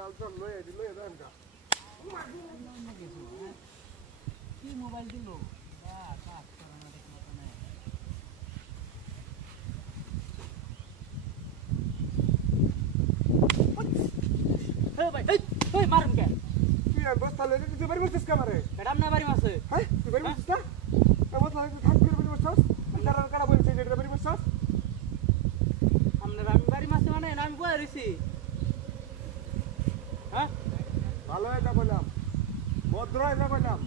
girlfriend লয়ে দিল এদান কা কি মোবাইল দিল কাজ করে না দেখো না হে ভাই এই মারুন কে তুই আর বস তাহলে তুই বাড়ি বসছিস কামারে ম্যাডাম না বাড়ি মাসে হ্যাঁ তুই বাড়ি বসছিস না আমার তাহলে তুই থাক করে বাড়ি বসছিস তারা কারা বলছে যে বাড়ি বসছিস আমরা আমি বাড়ি মাসে মানে আমি কই রইছি হ্যাঁ ভালো এটা বললাম ভদ্র এটা বললাম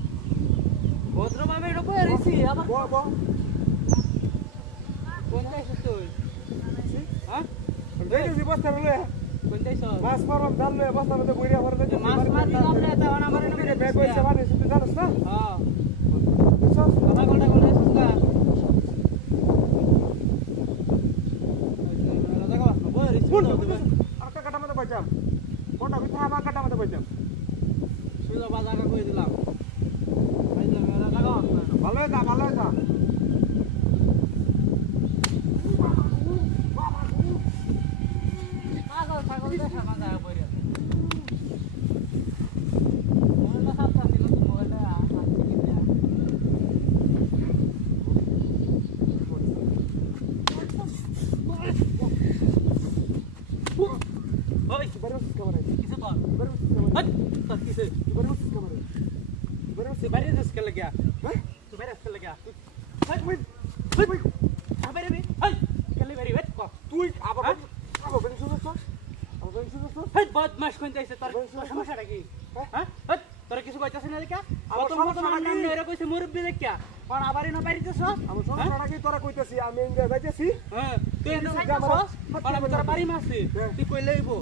ভদ্রভাবে এটা কই রইছি আবার বো বো কোন যাইছিস তুই হ্যাঁ দেখি বস্তা লয়ে কোন যাইছিস মাছ মারব জাল লয়ে বস্তা মধ্যে বইরা ভরে দে মাছ মারলাম রে তা আমার থেকে ব্যাগ হইছে মানে তুই জানিস না হ্যাঁ বুঝছস কথা কোনটা কোন যাইছিস না লাগা বাস বই রইছি আর কাটা মধ্যে বাজাম কোনটা ভিতরে আমার কাটা মধ্যে বাজাম সুজা বাজাকা কই দিলাম ভাই মেরা লাগা বাস না ভালো যা ভালো যা পাগল পাগল দেখা বাজা বই রে মোবাইল সাথে ছিল তো মোবাইল আছে কি না ওই বাড়ি বসছিস কামারে কিসে বল বাড়ি বসছিস কামারে হট তো কিসে বাড়ি বসছিস কামারে বাড়ি তুই বাইরে যাস কে লাগা হ্যাঁ তুই বাইরে আসতে লাগা হট ওই ওই বাইরে বি এই কেলে বাইরে ওয়েট কর তুই আবার আবার বেঞ্চ শুনছস আবার বেঞ্চ শুনছস হেই বদমাশ কোন যাইছে তোর সমস্যাটা কি হ্যাঁ হেই তোর কিছু কইতাছ না দেখা প্রথম প্রথম নাম নেরে কইছে মুরব্বি দেখা কোন আবারই না পারিতেছ আমার সমস্যাটা কি তোরা কইতাছি আমি ইন্ডিয়া যাইতেছি হ্যাঁ তুই না যাইতাছ কোন আমি তোর বাড়ি মাসি তুই কই লইবো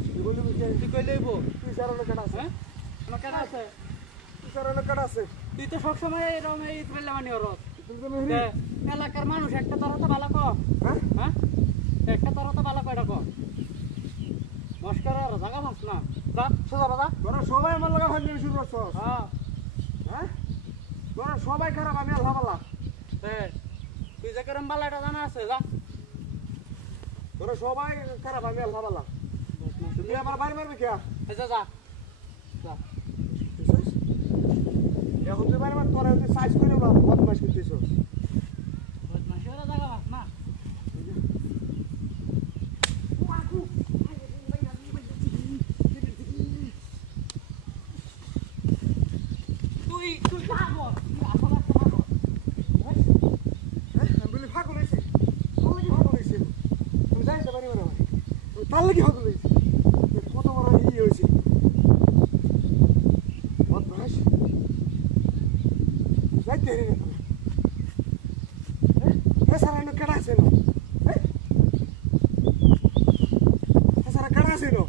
তুই কই লইবো তুই সারানো কাটা আছে হ্যাঁ না কেন আছে তুই সারানো কাটা আছে তুই তো সব সময় এরকম এই ফেললে মানে ওর তুই তো মেহরি এলাকার মানুষ একটা তোর তো ভালো কর হ্যাঁ হ্যাঁ একটা তোর তো ভালো কয়টা কর নমস্কার আর জায়গা মাস না যা সোজা বাজা তোরা সবাই আমার লাগা ফাইল শুরু করছস হ্যাঁ হ্যাঁ তোরা সবাই খারাপ আমি আল্লাহ আল্লাহ হ্যাঁ তুই যে কেরম বালাটা জানা আছে যা তোরা সবাই খারাপ আমি আল্লাহ আল্লাহ তুই আমার বাড়ি মারবি কে যা যা যা বুঝছিস এখন তুই বাড়ি মার তোরা যদি সাইজ করে না বদমাশ করতেছস বদমাশের জায়গা মাস না তুই তুই পাগল তুই আসলে একটা পাগল আমি বলি ফাঁকুল হয়েছি ফাঁকুল হয়েছি তুমি যাই তো বাড়ি মারা তার লাগি ফাঁকুল হয়েছি কত বড় ইয়ে হয়েছে বদমাশ যাইতে হেরে না তোরা সারা কেডা আছে না সারা কেডা আছে না